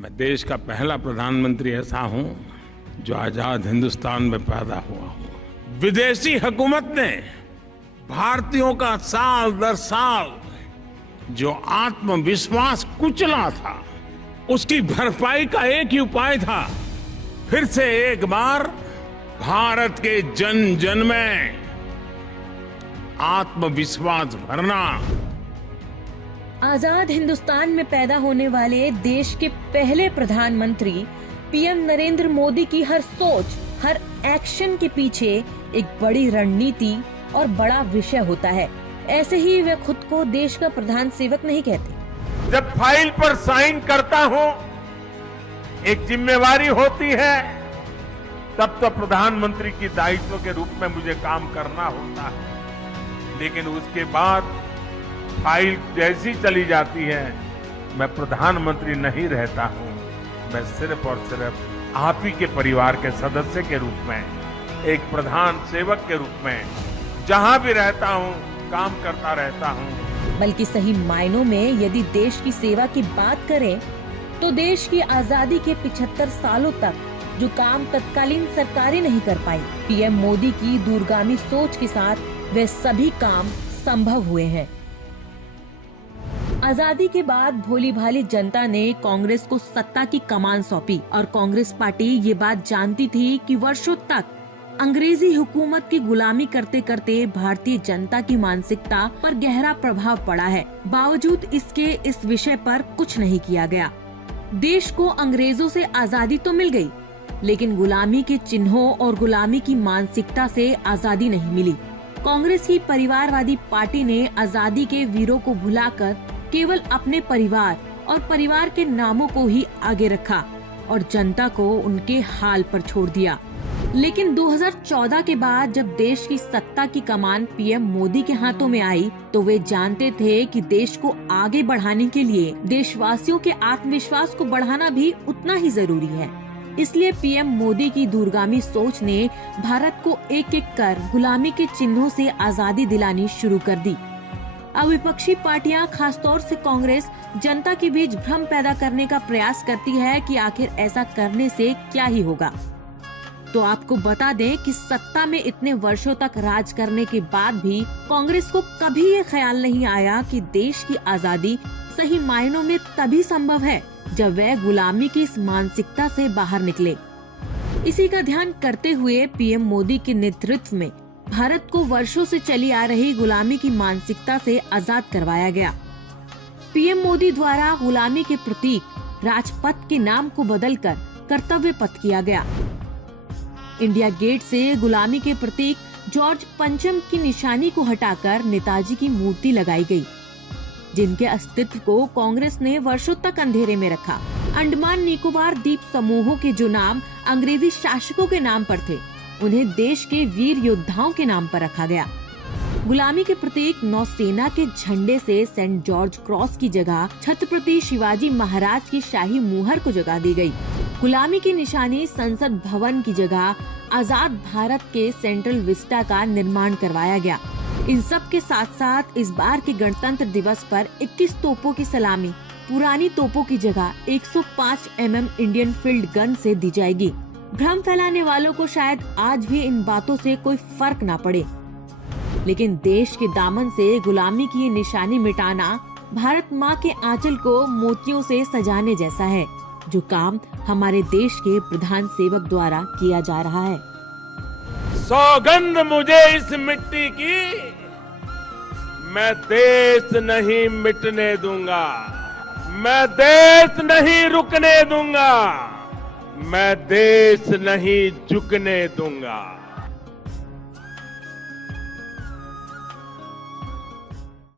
मैं देश का पहला प्रधानमंत्री ऐसा हूं जो आजाद हिंदुस्तान में पैदा हुआ हूं। विदेशी हुकूमत ने भारतीयों का साल दर साल जो आत्मविश्वास कुचला था, उसकी भरपाई का एक ही उपाय था, फिर से एक बार भारत के जन जन में आत्मविश्वास भरना। आजाद हिंदुस्तान में पैदा होने वाले देश के पहले प्रधानमंत्री पीएम नरेंद्र मोदी की हर सोच, हर एक्शन के पीछे एक बड़ी रणनीति और बड़ा विषय होता है। ऐसे ही वे खुद को देश का प्रधान सेवक नहीं कहते। जब फाइल पर साइन करता हूं, एक जिम्मेवारी होती है, तब तो प्रधानमंत्री की दायित्व के रूप में मुझे काम करना होता है। लेकिन उसके बाद फाइल जैसी चली जाती है, मैं प्रधानमंत्री नहीं रहता हूं। मैं सिर्फ और सिर्फ आप ही के परिवार के सदस्य के रूप में, एक प्रधान सेवक के रूप में जहां भी रहता हूं, काम करता रहता हूं। बल्कि सही मायनों में यदि देश की सेवा की बात करें तो देश की आजादी के 75 सालों तक जो काम तत्कालीन सरकारें नहीं कर पाई, पीएम मोदी की दूरगामी सोच के साथ वे सभी काम संभव हुए हैं। आजादी के बाद भोली भाली जनता ने कांग्रेस को सत्ता की कमान सौंपी और कांग्रेस पार्टी ये बात जानती थी कि वर्षों तक अंग्रेजी हुकूमत की गुलामी करते करते भारतीय जनता की मानसिकता पर गहरा प्रभाव पड़ा है। बावजूद इसके इस विषय पर कुछ नहीं किया गया। देश को अंग्रेजों से आजादी तो मिल गई, लेकिन गुलामी के चिन्हों और गुलामी की मानसिकता से आजादी नहीं मिली। कांग्रेस की परिवारवादी पार्टी ने आजादी के वीरों को भुलाकर केवल अपने परिवार और परिवार के नामों को ही आगे रखा और जनता को उनके हाल पर छोड़ दिया। लेकिन 2014 के बाद जब देश की सत्ता की कमान पीएम मोदी के हाथों में आई, तो वे जानते थे कि देश को आगे बढ़ाने के लिए देशवासियों के आत्मविश्वास को बढ़ाना भी उतना ही जरूरी है। इसलिए पीएम मोदी की दूरगामी सोच ने भारत को एक एक कर गुलामी के चिन्हों से आजादी दिलानी शुरू कर दी। अब विपक्षी पार्टियां, खासतौर से कांग्रेस, जनता के बीच भ्रम पैदा करने का प्रयास करती है कि आखिर ऐसा करने से क्या ही होगा। तो आपको बता दें कि सत्ता में इतने वर्षों तक राज करने के बाद भी कांग्रेस को कभी ये ख्याल नहीं आया कि देश की आजादी सही मायनों में तभी संभव है जब वह गुलामी की इस मानसिकता से बाहर निकले। इसी का ध्यान करते हुए पीएम मोदी के नेतृत्व में भारत को वर्षों से चली आ रही गुलामी की मानसिकता से आजाद करवाया गया। पीएम मोदी द्वारा गुलामी के प्रतीक राजपथ के नाम को बदलकर कर्तव्य पथ किया गया। इंडिया गेट से गुलामी के प्रतीक जॉर्ज पंचम की निशानी को हटाकर नेताजी की मूर्ति लगाई गई, जिनके अस्तित्व को कांग्रेस ने वर्षों तक अंधेरे में रखा। अंडमान निकोबार द्वीप समूहों के जो नाम अंग्रेजी शासकों के नाम पर थे, उन्हें देश के वीर योद्धाओं के नाम पर रखा गया। गुलामी के प्रतीक नौसेना के झंडे से सेंट जॉर्ज क्रॉस की जगह छत्रपति शिवाजी महाराज की शाही मुहर को जगह दी गई। गुलामी की निशानी संसद भवन की जगह आजाद भारत के सेंट्रल विस्टा का निर्माण करवाया गया। इन सब के साथ साथ इस बार के गणतंत्र दिवस पर 21 तोपों की सलामी पुरानी तोपों की जगह 105 mm इंडियन फील्ड गन से दी जाएगी। भ्रम फैलाने वालों को शायद आज भी इन बातों से कोई फर्क ना पड़े, लेकिन देश के दामन से गुलामी की ये निशानी मिटाना भारत माँ के आंचल को मोतियों से सजाने जैसा है, जो काम हमारे देश के प्रधान सेवक द्वारा किया जा रहा है। सौगंध मुझे इस मिट्टी की, मैं देश नहीं मिटने दूंगा, मैं देश नहीं रुकने दूंगा, मैं देश नहीं झुकने दूंगा।